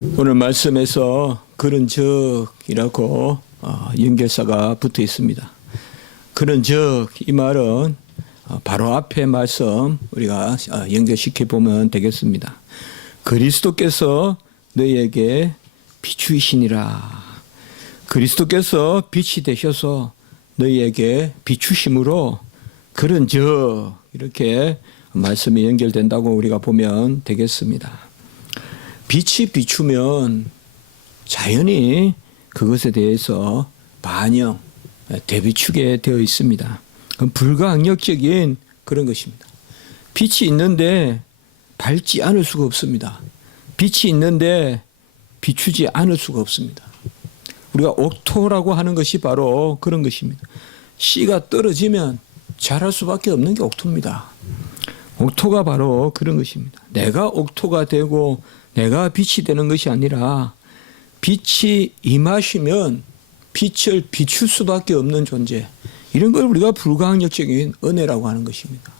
오늘 말씀에서 그런 적이라고 연결사가 붙어 있습니다. 그런 적, 이 말은 바로 앞에 말씀 우리가 연결시켜 보면 되겠습니다. 그리스도께서 너희에게 비추이시니라. 그리스도께서 빛이 되셔서 너희에게 비추심으로 그런 적, 이렇게 말씀이 연결된다고 우리가 보면 되겠습니다. 빛이 비추면 자연히 그것에 대해서 반영, 되비추게 되어 있습니다. 불가항력적인 그런 것입니다. 빛이 있는데 밝지 않을 수가 없습니다. 빛이 있는데 비추지 않을 수가 없습니다. 우리가 옥토라고 하는 것이 바로 그런 것입니다. 씨가 떨어지면 자랄 수밖에 없는 게 옥토입니다. 옥토가 바로 그런 것입니다. 내가 옥토가 되고 내가 빛이 되는 것이 아니라 빛이 임하시면 빛을 비출 수밖에 없는 존재, 이런 걸 우리가 불가항력적인 은혜라고 하는 것입니다.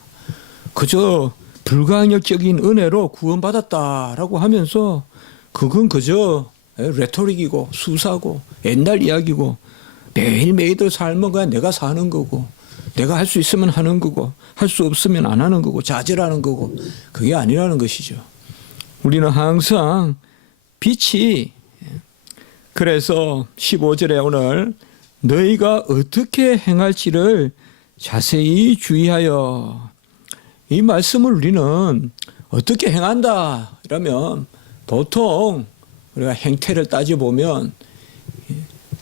그저 불가항력적인 은혜로 구원받았다라고 하면서 그건 그저 레토릭이고 수사고 옛날 이야기고 매일매일 삶은 그냥 내가 사는 거고 내가 할 수 있으면 하는 거고 할 수 없으면 안 하는 거고 좌절하는 거고, 그게 아니라는 것이죠. 우리는 항상 빛이, 그래서 15절에 오늘 너희가 어떻게 행할지를 자세히 주의하여, 이 말씀을 우리는 어떻게 행한다 이러면 보통 우리가 행태를 따져보면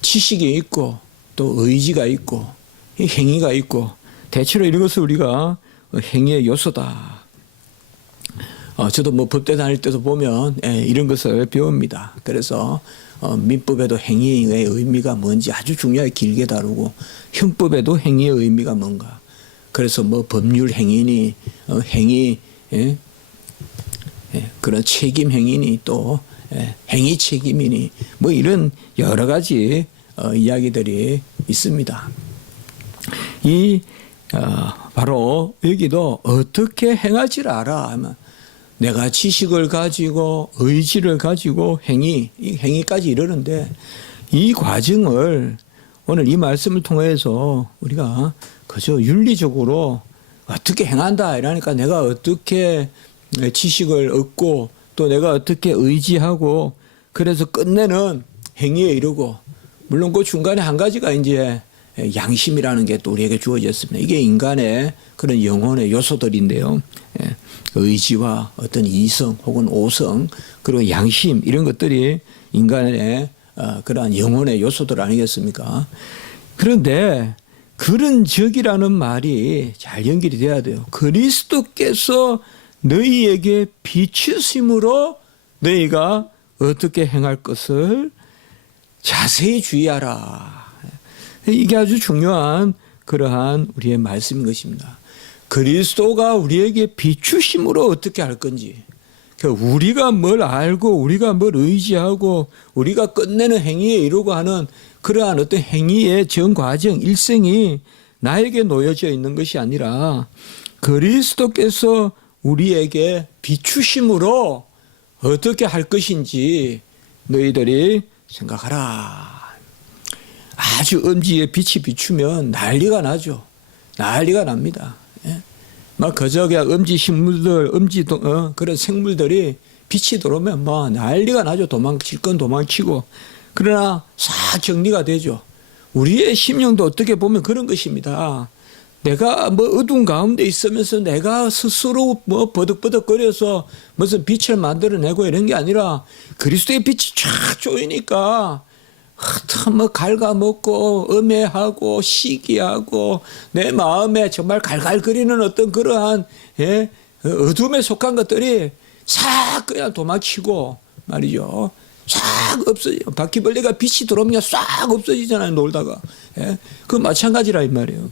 지식이 있고 또 의지가 있고 행위가 있고, 대체로 이런 것을 우리가 행위의 요소다. 저도 법대 다닐 때도 보면 이런 것을 배웁니다. 그래서 민법에도 행위의 의미가 뭔지 아주 중요하게 길게 다루고, 형법에도 행위의 의미가 뭔가, 그래서 법률 행위니 행위, 그런 책임 행위니 또 행위 책임이니 이런 여러 가지 이야기들이 있습니다. 바로 여기도 어떻게 행할지를 알아 하면 내가 지식을 가지고 의지를 가지고 행위까지 이르는데, 이 과정을 오늘 이 말씀을 통해서 우리가 그저 윤리적으로 어떻게 행한다 이러니까 내가 어떻게 지식을 얻고 또 내가 어떻게 의지하고 그래서 끝내는 행위에 이르고, 물론 그 중간에 한 가지가 이제 양심이라는 게 또 우리에게 주어졌습니다. 이게 인간의 그런 영혼의 요소들인데요. 의지와 어떤 이성 혹은 오성 그리고 양심, 이런 것들이 인간의 그러한 영혼의 요소들 아니겠습니까? 그런데 그런 적이라는 말이 잘 연결이 돼야 돼요. 그리스도께서 너희에게 비추심으로 너희가 어떻게 행할 것을 자세히 주의하라. 이게 아주 중요한 그러한 우리의 말씀인 것입니다. 그리스도가 우리에게 비추심으로 어떻게 할 건지, 우리가 뭘 알고 우리가 뭘 의지하고 우리가 끝내는 행위에 이루고 하는 그러한 어떤 행위의 전 과정 일생이 나에게 놓여져 있는 것이 아니라 그리스도께서 우리에게 비추심으로 어떻게 할 것인지 너희들이 생각하라. 아주 엄지에 빛이 비추면 난리가 나죠. 난리가 납니다. 막 그저 그냥 엄지 식물들, 그런 생물들이 빛이 들어오면 난리가 나죠. 도망칠 건 도망치고. 그러나 싹 정리가 되죠. 우리의 심령도 어떻게 보면 그런 것입니다. 내가 어두운 가운데 있으면서 내가 스스로 버덕버덕거려서 무슨 빛을 만들어내고 이런 게 아니라 그리스도의 빛이 쫙 쪼이니까 갉아먹고 음해하고 시기하고 내 마음에 정말 갈갈거리는 어떤 그러한 어둠에 속한 것들이 싹 그냥 도망치고 말이죠. 싹 없어져. 바퀴벌레가 빛이 들어오면 싹 없어지잖아요, 놀다가. 그 마찬가지라 이 말이에요.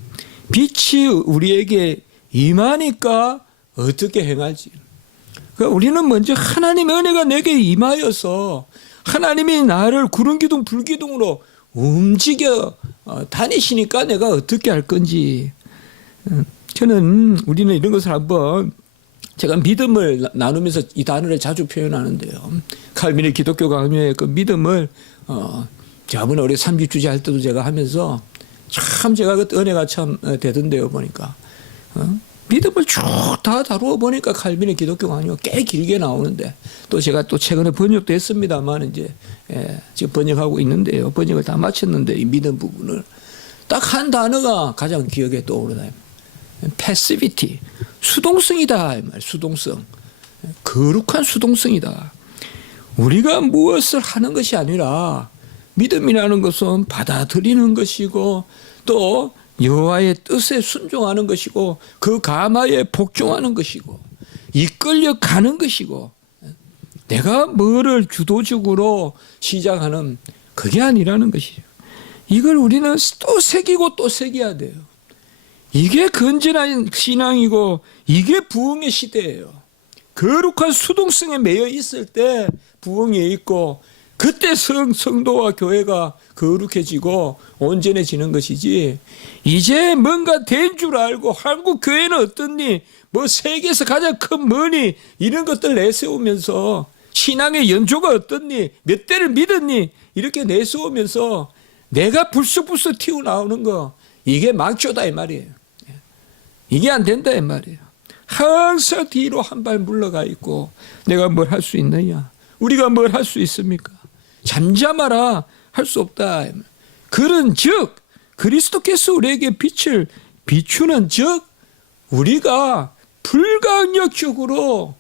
빛이 우리에게 임하니까 어떻게 행할지. 그러니까 우리는 먼저 하나님의 은혜가 내게 임하여서 하나님이 나를 구름기둥 불기둥으로 움직여 다니시니까 내가 어떻게 할 건지. 우리는 이런 것을 한번 제가 믿음을 나누면서 이 단어를 자주 표현하는데요. 칼빈의 기독교 강요의 그 믿음을 저번에 우리 3주제 할 때도 제가 하면서 참 제가 그 은혜가 참 되던데요. 보니까 믿음을 쭉 다 다루어 보니까 칼빈의 기독교 강요가 꽤 길게 나오는데, 또 제가 또 최근에 번역도 했습니다만 이제 지금 번역하고 있는데요. 번역을 다 마쳤는데 이 믿음 부분을 딱 한 단어가 가장 기억에 떠오르다. 패시비티, 수동성이다. 이 말, 수동성. 거룩한 수동성이다. 우리가 무엇을 하는 것이 아니라 믿음이라는 것은 받아들이는 것이고, 또 여호와의 뜻에 순종하는 것이고, 그 감화에 복종하는 것이고, 이끌려 가는 것이고, 내가 뭐를 주도적으로 시작하는 그게 아니라는 것이죠. 이걸 우리는 또 새기고 또 새겨야 돼요. 이게 건전한 신앙이고 이게 부흥의 시대예요. 거룩한 수동성에 매여 있을 때 부흥이 있고, 그때 성도와 교회가 거룩해지고 온전해지는 것이지, 이제 뭔가 된 줄 알고 한국 교회는 어떻니, 뭐 세계에서 가장 큰 뭐니, 이런 것들 내세우면서 신앙의 연조가 어떻니, 몇 대를 믿었니, 이렇게 내세우면서 내가 불쑥불쑥 튀어나오는 거, 이게 망조다 이 말이에요. 이게 안 된다 이 말이에요. 항상 뒤로 한 발 물러가 있고, 내가 뭘 할 수 있느냐, 우리가 뭘 할 수 있습니까? 잠잠하라, 할 수 없다. 그런 즉 그리스도께서 우리에게 빛을 비추는 즉 우리가 불강력적으로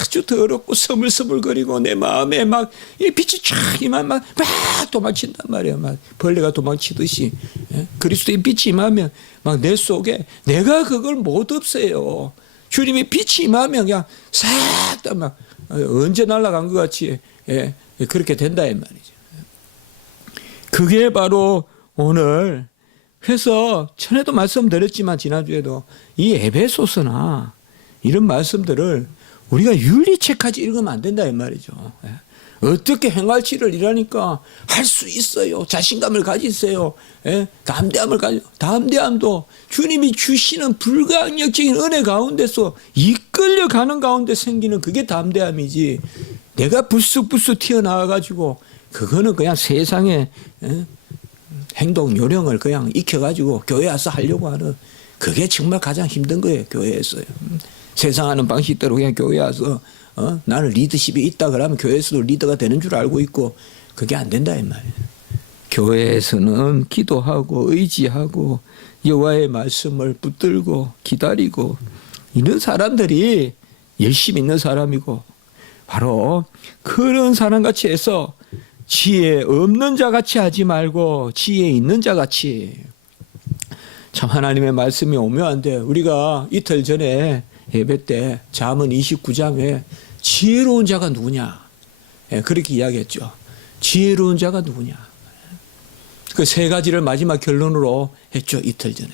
아주 더럽고 서물서물거리고 내 마음에 막 이 빛이 쫙 임하면 막 도망친단 말이에요. 막 벌레가 도망치듯이. 그리스도의 빛이 임하면 막 내 속에 내가 그걸 못 없애요. 주님의 빛이 임하면 그냥 싹 다 막 언제 날아간 것 같이 그렇게 된다 이 말이죠. 그게 바로 오늘, 그래서 전에도 말씀드렸지만 지난주에도 이 에베소서나 이런 말씀들을 우리가 윤리책까지 읽으면 안 된다 이 말이죠. 어떻게 행할지를 이라니까 할 수 있어요. 자신감을 가지세요. 담대함을 가지. 담대함도 주님이 주시는 불가항력적인 은혜 가운데서 이끌려가는 가운데 생기는 그게 담대함이지, 내가 불쑥불쑥 튀어나와가지고 그거는 그냥 세상의 행동 요령을 그냥 익혀가지고 교회 와서 하려고 하는, 그게 정말 가장 힘든 거예요. 교회에서요. 세상 하는 방식대로 그냥 교회 와서 나는 리더십이 있다 그러면 교회에서도 리더가 되는 줄 알고 있고, 그게 안 된다 이 말이에요. 교회에서는 기도하고 의지하고 여호와의 말씀을 붙들고 기다리고 이런 사람들이 열심히 있는 사람이고, 바로 그런 사람같이 해서 지혜 없는 자같이 하지 말고 지혜 있는 자같이. 참 하나님의 말씀이 오묘한데, 우리가 이틀 전에 예배 때 잠언 29장에 지혜로운 자가 누구냐, 그렇게 이야기했죠. 지혜로운 자가 누구냐. 그 세 가지를 마지막 결론으로 했죠. 이틀 전에.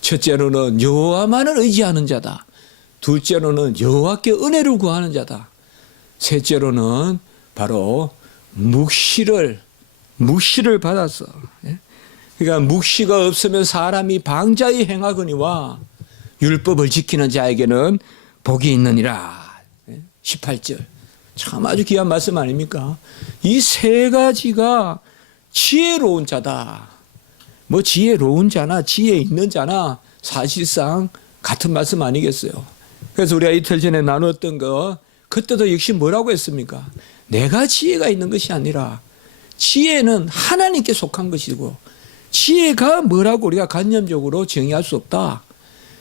첫째로는 여호와만을 의지하는 자다. 둘째로는 여호와께 은혜를 구하는 자다. 셋째로는 바로 묵시를 받아서, 그러니까 묵시가 없으면 사람이 방자히 행하거니와 율법을 지키는 자에게는 복이 있느니라. 18절. 참 아주 귀한 말씀 아닙니까? 이 세 가지가 지혜로운 자다. 뭐 지혜로운 자나 지혜 있는 자나 사실상 같은 말씀 아니겠어요? 그래서 우리가 이틀 전에 나눴던 거, 그때도 역시 뭐라고 했습니까? 내가 지혜가 있는 것이 아니라 지혜는 하나님께 속한 것이고, 지혜가 뭐라고 우리가 관념적으로 정의할 수 없다.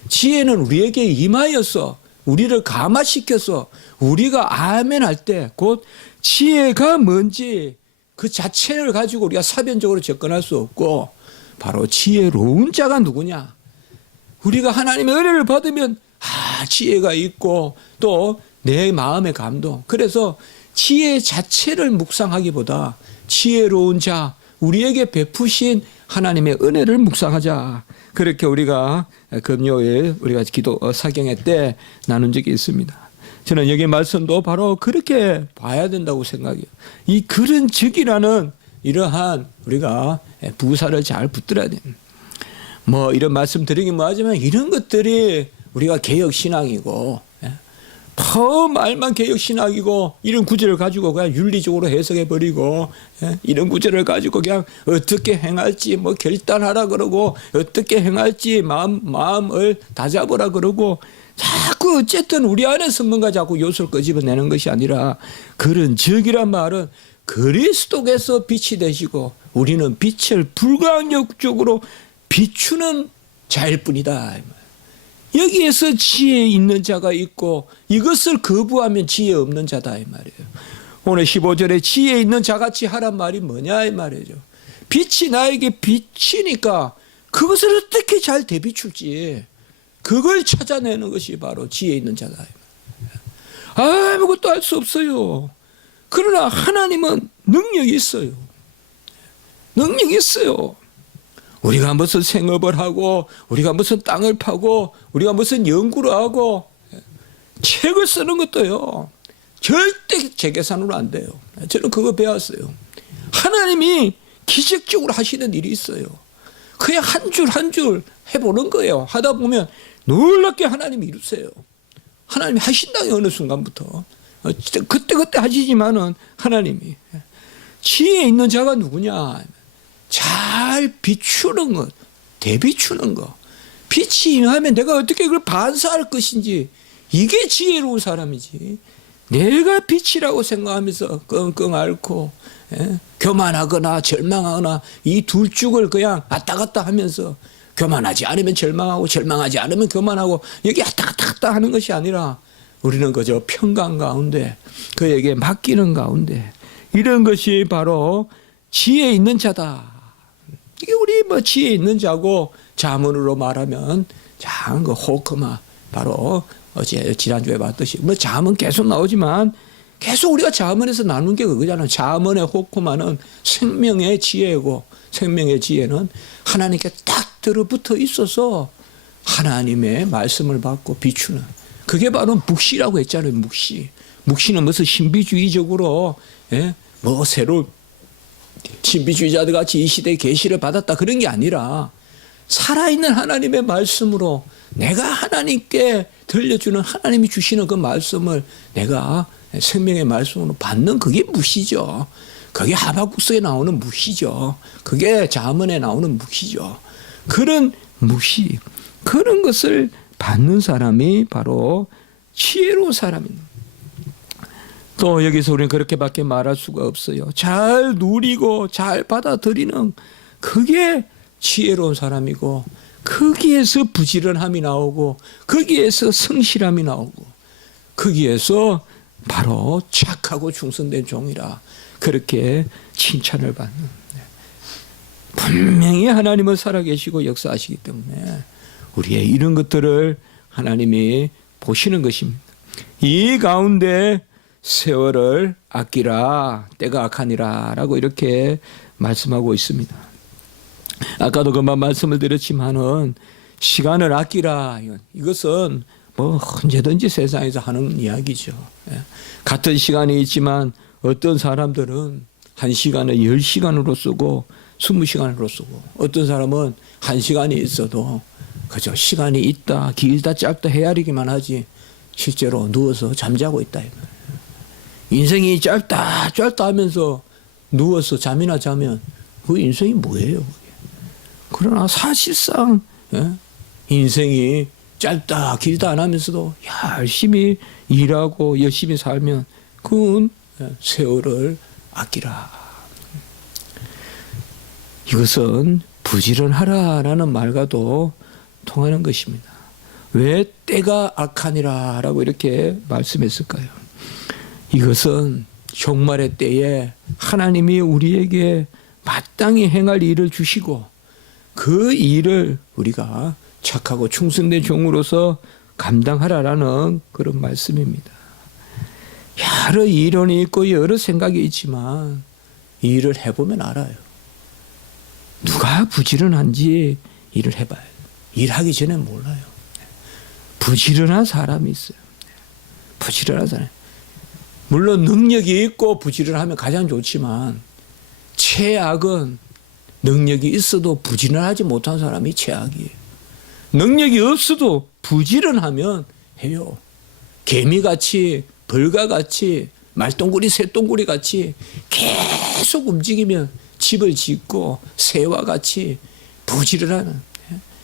지혜는 우리에게 임하여서 우리를 감화시켜서 우리가 아멘 할 때 곧 지혜가 뭔지 그 자체를 가지고 우리가 사변적으로 접근할 수 없고, 바로 지혜로운 자가 누구냐. 우리가 하나님의 은혜를 받으면 지혜가 있고 또 내 마음의 감동. 그래서 지혜 자체를 묵상하기보다 지혜로운 자, 우리에게 베푸신 하나님의 은혜를 묵상하자. 그렇게 우리가 금요일 우리가 기도 사경회 때 나눈 적이 있습니다. 저는 여기 말씀도 바로 그렇게 봐야 된다고 생각해요. 이 그런 즉이라는 이러한 우리가 부사를 잘 붙들어야 돼요. 뭐 이런 말씀 드리긴 뭐하지만 이런 것들이 우리가 개혁신앙이고 더 말만 개혁신학이고 이런 구절을 가지고 그냥 윤리적으로 해석해버리고 이런 구절을 가지고 그냥 어떻게 행할지 뭐 결단하라 그러고 어떻게 행할지 마음을 다잡으라 그러고 자꾸 어쨌든 우리 안에 선문가 자꾸 요소를 끄집어내는 것이 아니라 그런 적이란 말은 그리스도께서 빛이 되시고 우리는 빛을 불가항력적으로 비추는 자일 뿐이다. 여기에서 지혜 있는 자가 있고 이것을 거부하면 지혜 없는 자다 이 말이에요. 오늘 15절에 지혜 있는 자같이 하란 말이 뭐냐 이 말이죠. 빛이 나에게 비치니까 그것을 어떻게 잘 대비출지 그걸 찾아내는 것이 바로 지혜 있는 자다. 아무것도 알 수 없어요. 그러나 하나님은 능력이 있어요. 능력이 있어요. 우리가 무슨 생업을 하고 우리가 무슨 땅을 파고 우리가 무슨 연구를 하고 책을 쓰는 것도요. 절대 제 계산으로 안 돼요. 저는 그거 배웠어요. 하나님이 기적적으로 하시는 일이 있어요. 그냥 한 줄 한 줄 해보는 거예요. 하다 보면 놀랍게 하나님이 이루세요. 하나님이 하신다는 어느 순간부터. 그때 하시지만은 하나님이. 지혜 있는 자가 누구냐. 잘 비추는 것, 대비추는 것. 빛이 임하면 내가 어떻게 그걸 반사할 것인지 이게 지혜로운 사람이지. 내가 빛이라고 생각하면서 끙끙 앓고 교만하거나 절망하거나 이 둘 쪽을 그냥 왔다 갔다 하면서 교만하지 않으면 절망하고 절망하지 않으면 교만하고 여기 왔다 갔다 하는 것이 아니라 우리는 그저 평강 가운데 그에게 맡기는 가운데 이런 것이 바로 지혜 있는 자다. 이게 우리 뭐 지혜 있는 자고 자문으로 말하면 장 그 호크마 바로 어제 지난주에 봤듯이 뭐 자문 계속 나오지만 계속 우리가 자문에서 나눈 게 그거잖아요. 자문의 호크마는 생명의 지혜고 생명의 지혜는 하나님께 딱 들어붙어 있어서 하나님의 말씀을 받고 비추는 그게 바로 묵시라고 했잖아요. 묵시는 무슨 신비주의적으로 뭐 새로 신비주의자들 같이 이 시대에 계시를 받았다 그런 게 아니라 살아있는 하나님의 말씀으로 내가 하나님께 들려주는 하나님이 주시는 그 말씀을 내가 생명의 말씀으로 받는 그게 묵시죠. 그게 하박국서에 나오는 묵시죠. 그게 잠언에 나오는 묵시죠. 그런 묵시, 그런 것을 받는 사람이 바로 지혜로운 사람입니다. 또 여기서 우리는 그렇게밖에 말할 수가 없어요. 잘 누리고 잘 받아들이는 그게 지혜로운 사람이고 거기에서 부지런함이 나오고 거기에서 성실함이 나오고 거기에서 바로 착하고 충성된 종이라 그렇게 칭찬을 받는. 분명히 하나님은 살아계시고 역사하시기 때문에 우리의 이런 것들을 하나님이 보시는 것입니다. 이 가운데 세월을 아끼라 때가 악하니라 라고 이렇게 말씀하고 있습니다. 아까도 그만 말씀을 드렸지만은 시간을 아끼라 이것은 뭐 언제든지 세상에서 하는 이야기죠. 같은 시간이 있지만 어떤 사람들은 1시간을 10시간으로 쓰고 20시간으로 쓰고 어떤 사람은 1시간이 있어도 그저 시간이 있다 길다 짧다 헤아리기만 하지 실제로 누워서 잠자고 있다. 인생이 짧다 하면서 누워서 잠이나 자면 그 인생이 뭐예요? 그러나 사실상 인생이 짧다 길다 안 하면서도 열심히 일하고 열심히 살면 그건 세월을 아끼라. 이것은 부지런하라라는 말과도 통하는 것입니다. 왜 때가 악하니라 라고 이렇게 말씀했을까요? 이것은 종말의 때에 하나님이 우리에게 마땅히 행할 일을 주시고 그 일을 우리가 착하고 충성된 종으로서 감당하라라는 그런 말씀입니다. 여러 이론이 있고 여러 생각이 있지만 일을 해보면 알아요. 누가 부지런한지 일을 해봐요. 일하기 전에 몰라요. 부지런한 사람이 있어요. 부지런한 사람. 물론 능력이 있고 부지런하면 가장 좋지만 최악은 능력이 있어도 부지런하지 못한 사람이 최악이에요. 능력이 없어도 부지런하면 해요. 개미같이 벌가같이 말똥구리 새똥구리 같이 계속 움직이면 집을 짓고 새와 같이 부지를 하는,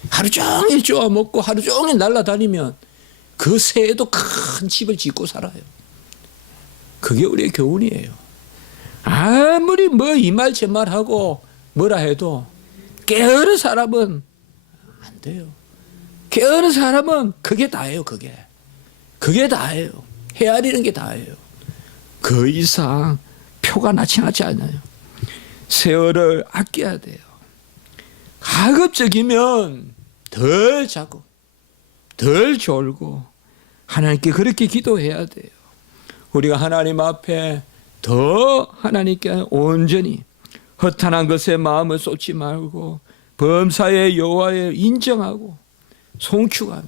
하루 종일 쪼아먹고 하루 종일 날아다니면 그 새도 큰 집을 짓고 살아요. 그게 우리의 교훈이에요. 아무리 뭐 이 말 저 말하고 뭐라 해도 게으른 사람은 안 돼요. 게으른 사람은 그게 다예요. 그게 다예요. 헤아리는 게 다예요. 그 이상 표가 나치나지 않아요. 세월을 아껴야 돼요. 가급적이면 덜 자고 덜 졸고 하나님께 그렇게 기도해야 돼요. 우리가 하나님 앞에 더 하나님께 온전히 허탄한 것에 마음을 쏟지 말고 범사의 여호와를 인정하고 송축하며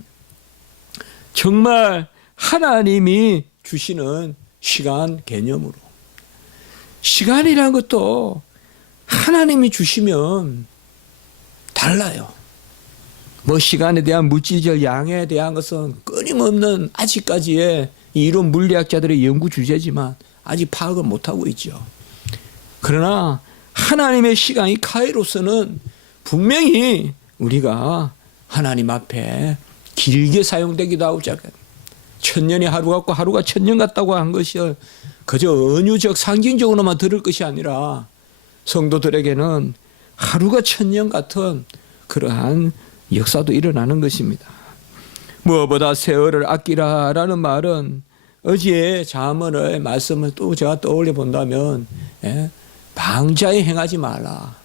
정말 하나님이 주시는 시간 개념으로, 시간이라는 것도 하나님이 주시면 달라요. 뭐 시간에 대한 물질적 양에 대한 것은 끊임없는 아직까지의 이론 물리학자들의 연구 주제지만 아직 파악을 못하고 있죠. 그러나 하나님의 시간이 카이로스는 분명히 우리가 하나님 앞에 길게 사용되기도 하고, 1000년이 하루 같고 하루가 1000년 같다고 한 것이 그저 은유적 상징적으로만 들을 것이 아니라 성도들에게는 하루가 1000년 같은 그러한 역사도 일어나는 것입니다. 무엇보다 세월을 아끼라라는 말은 어제 잠언의 말씀을 또 제가 떠올려 본다면, 방자에 행하지 말라.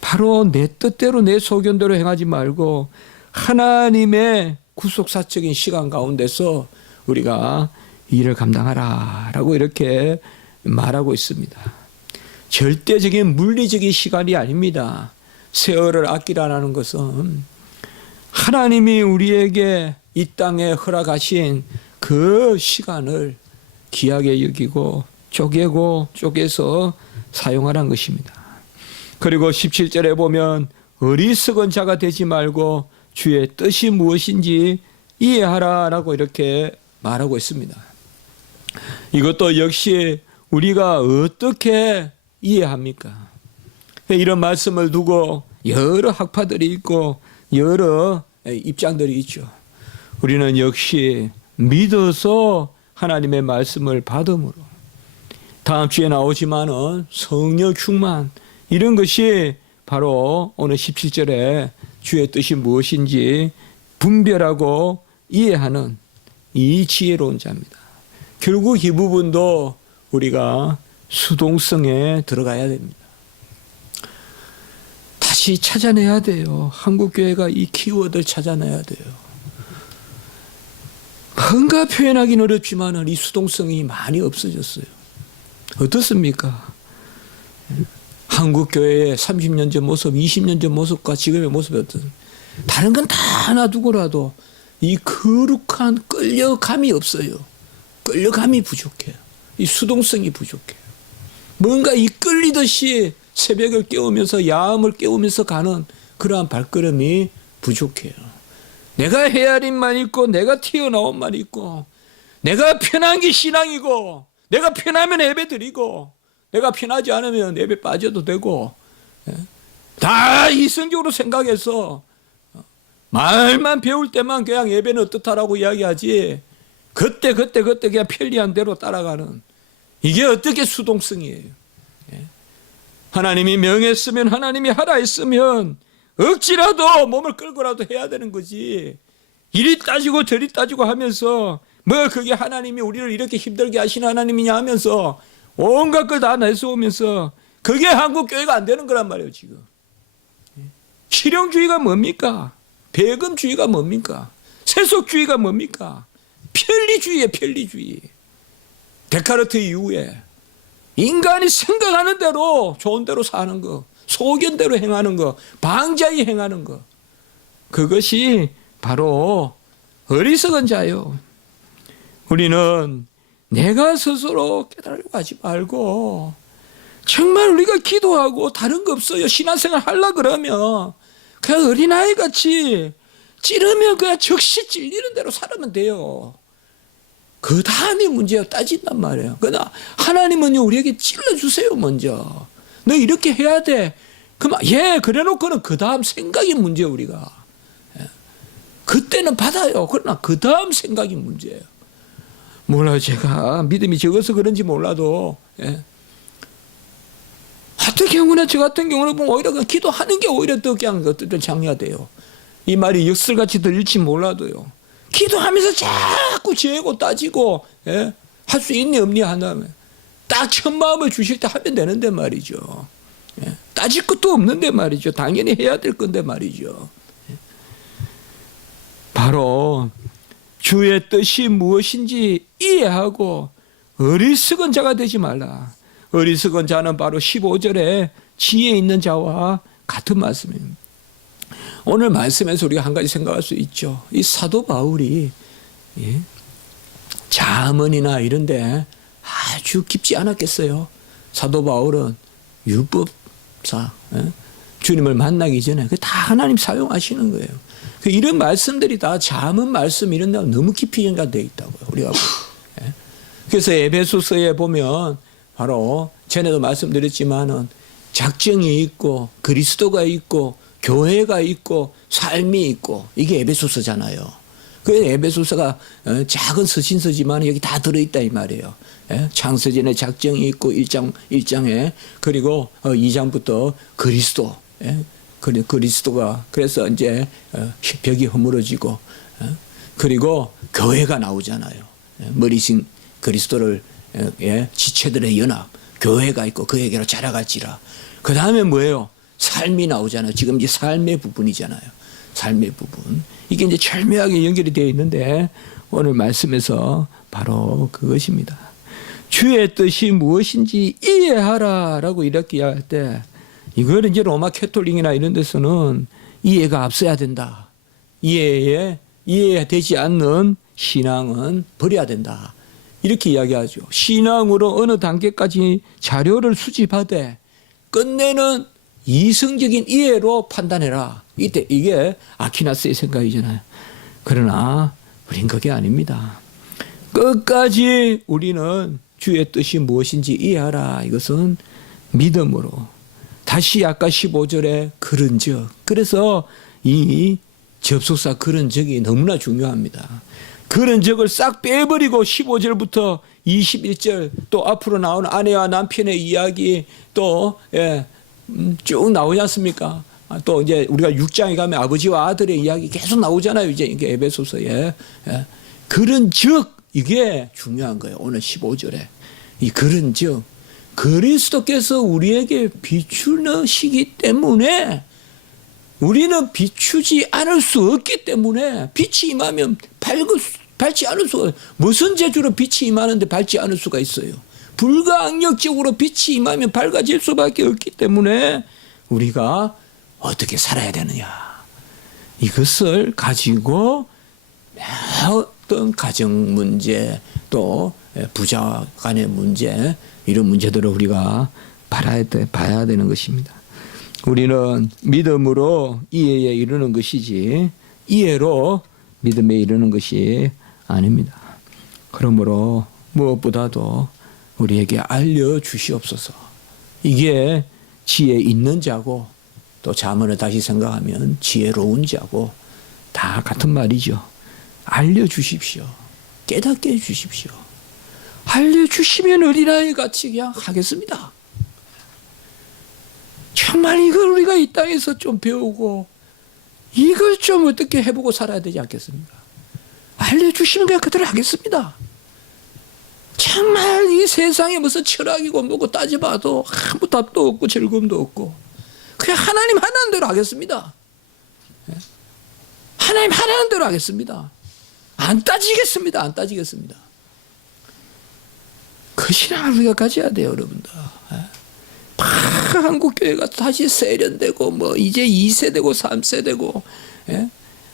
바로 내 뜻대로 내 소견대로 행하지 말고 하나님의 구속사적인 시간 가운데서 우리가 일을 감당하라라고 이렇게 말하고 있습니다. 절대적인 물리적인 시간이 아닙니다. 세월을 아끼라는 것은 하나님이 우리에게 이 땅에 허락하신 그 시간을 귀하게 여기고 쪼개서 사용하라는 것입니다. 그리고 17절에 보면 어리석은 자가 되지 말고 주의 뜻이 무엇인지 이해하라라고 이렇게 말하고 있습니다. 이것도 역시 우리가 어떻게 이해합니까? 이런 말씀을 두고 여러 학파들이 있고 여러 입장들이 있죠. 우리는 역시 믿어서 하나님의 말씀을 받음으로, 다음 주에 나오지만은 성령 충만, 이런 것이 바로 오늘 17절에 주의 뜻이 무엇인지 분별하고 이해하는 이 지혜로운 자입니다. 결국 이 부분도 우리가 수동성에 들어가야 됩니다. 다시 찾아내야 돼요. 한국교회가 이 키워드를 찾아내야 돼요. 뭔가 표현하기는 어렵지만 이 수동성이 많이 없어졌어요. 어떻습니까? 한국교회의 30년 전 모습, 20년 전 모습과 지금의 모습이 어떻습니까? 다른 건 다 놔두고라도 이 거룩한 끌려감이 없어요. 끌려감이 부족해요. 이 수동성이 부족해요. 뭔가 이 끌리듯이 새벽을 깨우면서 야음을 깨우면서 가는 그러한 발걸음이 부족해요. 내가 헤아림만 있고 내가 튀어나온만 있고 내가 편한 게 신앙이고 내가 편하면 예배 드리고 내가 편하지 않으면 예배 빠져도 되고, 다 이성적으로 생각해서 말만 배울 때만 그냥 예배는 어떻다라고 이야기하지 그때 그냥 편리한 대로 따라가는, 이게 어떻게 수동성이에요. 하나님이 명했으면 하나님이 하라 했으면 억지라도 몸을 끌고라도 해야 되는 거지, 이리 따지고 저리 따지고 하면서 뭐 그게 하나님이 우리를 이렇게 힘들게 하시는 하나님이냐 하면서 온갖 걸 다 내세우면서 그게 한국교회가 안 되는 거란 말이에요. 지금 실용주의가 뭡니까? 배금주의가 뭡니까? 세속주의가 뭡니까? 편리주의예요. 편리주의. 데카르트 이후에 인간이 생각하는 대로 좋은 대로 사는 거, 소견대로 행하는 거, 방자히 행하는 거, 그것이 바로 어리석은 자요. 우리는 내가 스스로 깨달으려고 하지 말고 정말 우리가 기도하고 다른 거 없어요. 신앙생활 하려고 그러면 그냥 어린아이같이 찌르면 그냥 즉시 찔리는 대로 살면 돼요. 그 다음에 문제가 따진단 말이에요. 그러나 하나님은요, 우리에게 찔러주세요, 먼저. 너 이렇게 해야 돼. 그만, 그래 놓고는 그 다음 생각이 문제예요, 우리가. 그때는 받아요. 그러나 그 다음 생각이 문제예요. 몰라요. 제가 믿음이 적어서 그런지 몰라도, 어떤 경우는, 저 같은 경우는 보면 오히려 그냥 기도하는 게 오히려 더 그냥 것들을 장려돼요. 이 말이 역설같이 들릴지 몰라도요. 기도하면서 자꾸 재고 따지고, 할 수 있니 없니 한다면 딱 첫 마음을 주실 때 하면 되는데 말이죠. 따질 것도 없는데 말이죠. 당연히 해야 될 건데 말이죠. 바로 주의 뜻이 무엇인지 이해하고 어리석은 자가 되지 말라. 어리석은 자는 바로 15절에 지혜 있는 자와 같은 말씀입니다. 오늘 말씀에서 우리가 한 가지 생각할 수 있죠. 이 사도 바울이 자문이나 이런데 아주 깊지 않았겠어요. 사도 바울은 율법사, 주님을 만나기 전에 다 하나님 사용하시는 거예요. 이런 말씀들이 다 자문 말씀 이런 데 너무 깊이 연관되어 있다고요. 우리가. 그래서 에베소서에 보면 바로 전에도 말씀드렸지만은 작정이 있고 그리스도가 있고 교회가 있고 삶이 있고 이게 에베소서잖아요. 그 에베소서가 작은 서신서지만 여기 다 들어있다 이 말이에요. 창세전에 작정이 있고 1장에 그리고 2장부터 그리스도, 그리스도가 그래서 이제 벽이 허물어지고 그리고 교회가 나오잖아요. 머리신 그리스도를 지체들의 연합 교회가 있고 그에게로 자라갈지라. 그 다음에 뭐예요? 삶이 나오잖아요. 지금 이제 삶의 부분이잖아요. 삶의 부분. 이게 이제 절묘하게 연결이 되어 있는데 오늘 말씀에서 바로 그것입니다. 주의 뜻이 무엇인지 이해하라라고 이렇게 이야기할 때 이걸 이제 로마 캐톨릭이나 이런 데서는 이해가 앞서야 된다. 이해되지 않는 신앙은 버려야 된다. 이렇게 이야기하죠. 신앙으로 어느 단계까지 자료를 수집하되 끝내는 이성적인 이해로 판단해라. 이게 아퀴나스의 생각이잖아요. 그러나 우린 그게 아닙니다. 끝까지 우리는 주의 뜻이 무엇인지 이해하라. 이것은 믿음으로. 다시 아까 15절에 그런즉. 그래서 이 접속사 그런즉이 너무나 중요합니다. 그런즉을 싹 빼버리고 15절부터 21절 또 앞으로 나오는 아내와 남편의 이야기 또 쭉 나오지 않습니까? 또 이제 우리가 6장에 가면 아버지와 아들의 이야기 계속 나오잖아요. 이제 이게 에베소서에. 그런즉 이게 중요한 거예요. 오늘 15절에. 이 그런즉 그리스도께서 우리에게 비추시기 때문에 우리는 비추지 않을 수 없기 때문에 빛이 임하면 밝지 않을 수가 무슨 재주로 빛이 임하는데 밝지 않을 수가 있어요. 불가항력적으로 빛이 임하면 밝아질 수밖에 없기 때문에 우리가 어떻게 살아야 되느냐. 이것을 가지고 어떤 가정 문제 또 부자 간의 문제 이런 문제들을 우리가 봐야 되는 것입니다. 우리는 믿음으로 이해에 이르는 것이지 이해로 믿음에 이르는 것이 아닙니다. 그러므로 무엇보다도 우리에게 알려주시옵소서. 이게 지혜 있는 자고 또 자문을 다시 생각하면 지혜로운 자고 다 같은 말이죠. 알려주십시오. 깨닫게 해주십시오. 알려주시면 어린아이 같이 그냥 하겠습니다. 정말 이걸 우리가 이 땅에서 좀 배우고 이걸 좀 어떻게 해보고 살아야 되지 않겠습니까? 알려주시면 그냥 그대로 하겠습니다. 정말 이 세상에 무슨 철학이고 뭐고 따져봐도 아무 답도 없고 즐거움도 없고 그냥 하나님 하라는 대로 하겠습니다. 하나님 하라는 대로 하겠습니다. 안 따지겠습니다. 안 따지겠습니다. 그 신앙을 우리가 가져야 돼요, 여러분들. 한국교회가 다시 세련되고 뭐 이제 2세되고 3세되고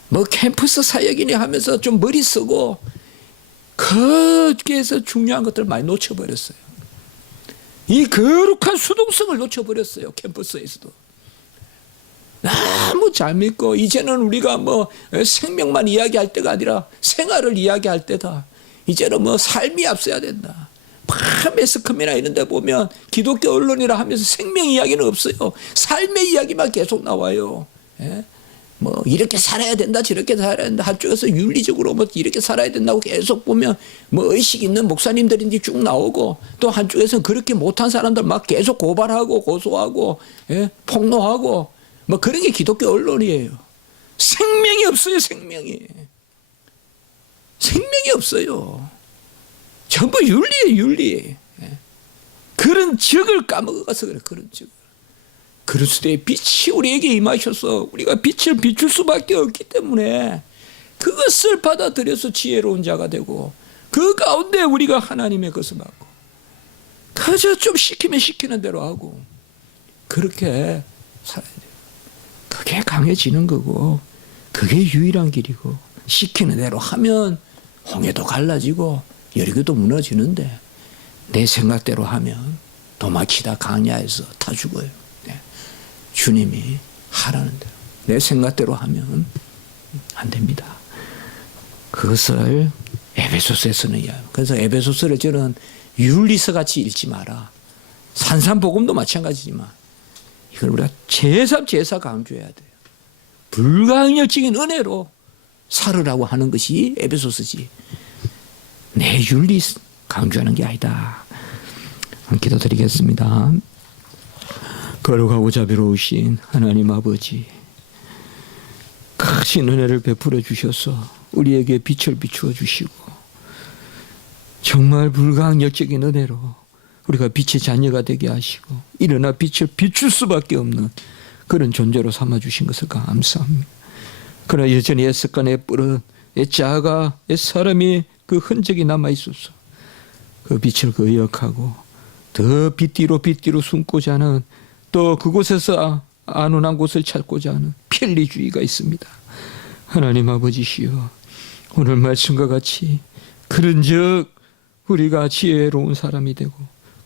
뭐 캠퍼스 사역이니 하면서 좀 머리 쓰고 거기에서 중요한 것들을 많이 놓쳐버렸어요. 이 거룩한 수동성을 놓쳐버렸어요. 캠퍼스에서도. 너무 잘 믿고 이제는 우리가 뭐 생명만 이야기할 때가 아니라 생활을 이야기할 때다. 이제는 뭐 삶이 앞서야 된다. 매스컴이나 이런 데 보면 기독교 언론이라 하면서 생명 이야기는 없어요. 삶의 이야기만 계속 나와요. 예? 뭐 이렇게 살아야 된다, 저렇게 살아야 된다. 한쪽에서 윤리적으로 뭐 이렇게 살아야 된다고 계속 보면 뭐 의식 있는 목사님들인지 쭉 나오고, 또 한쪽에서는 그렇게 못한 사람들 막 계속 고발하고 고소하고, 예? 폭로하고, 뭐 그런 게 기독교 언론이에요. 생명이 없어요. 생명이 없어요. 전부 윤리예요. 윤리. 예? 그런 적을 까먹어서 그래. 그런 적. 그리스도의 빛이 우리에게 임하셔서 우리가 빛을 비출 수밖에 없기 때문에 그것을 받아들여서 지혜로운 자가 되고, 그 가운데 우리가 하나님의 것을 받고, 그저 좀 시키면 시키는 대로 하고, 그렇게 살아야 돼요. 그게 강해지는 거고, 그게 유일한 길이고, 시키는 대로 하면 홍해도 갈라지고 여리고도 무너지는데, 내 생각대로 하면 도망치다 강야에서 다 죽어요. 주님이 하라는 대로 내 생각대로 하면 안 됩니다. 그것을 에베소서에서는 이야기해요. 그래서 에베소서를 저는 윤리서 같이 읽지 마라. 산산복음도 마찬가지지만 이걸 우리가 제사 강조해야 돼요. 불가항력적인 은혜로 살으라고 하는 것이 에베소서지, 내 윤리 강조하는 게 아니다. 기도드리겠습니다. 거룩하고 자비로우신 하나님 아버지, 크신 은혜를 베풀어 주셔서 우리에게 빛을 비추어 주시고, 정말 불가항력적인 은혜로 우리가 빛의 자녀가 되게 하시고, 일어나 빛을 비출 수밖에 없는 그런 존재로 삼아 주신 것을 감사합니다. 그러나 여전히 애습관, 애뿌른, 애자아가, 애사람이 그 흔적이 남아 있어서 그 빛을 거역하고 더 빛 뒤로 숨고자 하는, 또 그곳에서 안온한 곳을 찾고자 하는 편리주의가 있습니다. 하나님 아버지시여, 오늘 말씀과 같이 그런즉 우리가 지혜로운 사람이 되고,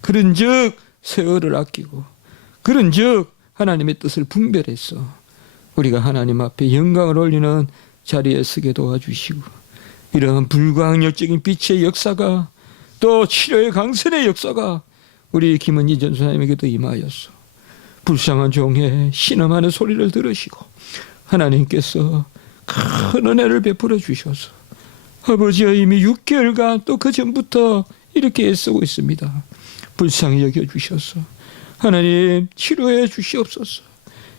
그런즉 세월을 아끼고, 그런즉 하나님의 뜻을 분별해서 우리가 하나님 앞에 영광을 올리는 자리에 서게 도와주시고, 이러한 불가항력적인 빛의 역사가, 또 치료의 강선의 역사가 우리 김은희 전수사님에게도 임하였소. 불쌍한 종의 신음하는 소리를 들으시고 하나님께서 큰 은혜를 베풀어 주셔서 아버지가 이미 6개월간 또 그 전부터 이렇게 애쓰고 있습니다. 불쌍히 여겨주셔서 하나님 치료해 주시옵소서.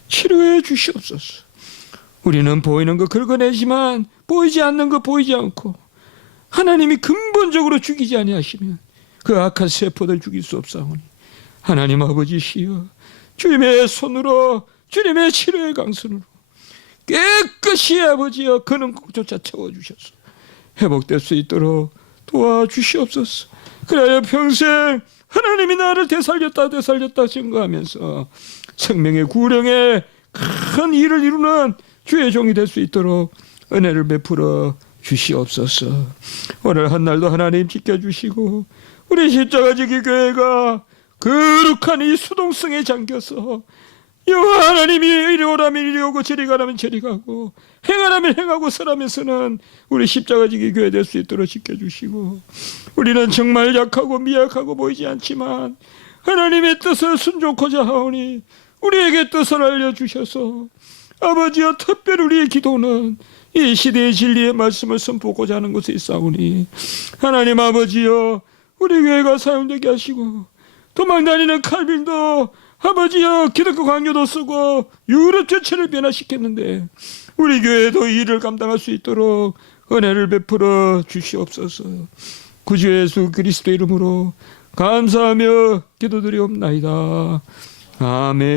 치료해 주시옵소서. 우리는 보이는 거 긁어내지만 보이지 않는 거 보이지 않고, 하나님이 근본적으로 죽이지 아니하시면 그 악한 세포들 죽일 수 없사오니, 하나님 아버지시여, 주님의 손으로, 주님의 치료의 강선으로 깨끗이 아버지여 근원국조차 채워주셔서 회복될 수 있도록 도와주시옵소서. 그래야 평생 하나님이 나를 되살렸다 증거하면서 생명의 구령에 큰 일을 이루는 주의 종이 될 수 있도록 은혜를 베풀어 주시옵소서. 오늘 한날도 하나님 지켜주시고, 우리 십자가지기 교회가 거룩한 이 수동성에 잠겨서 여호와 하나님이 이리 오라면 이리 오고 저리 가라면 저리 가고 행하라면 행하고 서라면서는 우리 십자가지기 교회 될 수 있도록 지켜주시고, 우리는 정말 약하고 미약하고 보이지 않지만 하나님의 뜻을 순종하고자 하오니 우리에게 뜻을 알려주셔서 아버지여, 특별히 우리의 기도는 이 시대의 진리의 말씀을 선포하고자 하는 것에 있사오니 하나님 아버지여, 우리 교회가 사용되게 하시고, 도망다니는 칼빈도 아버지여 기독교 강요도 쓰고 유럽 전체를 변화시켰는데 우리 교회도 이 일을 감당할 수 있도록 은혜를 베풀어 주시옵소서. 구주 예수 그리스도 이름으로 감사하며 기도드리옵나이다. 아멘.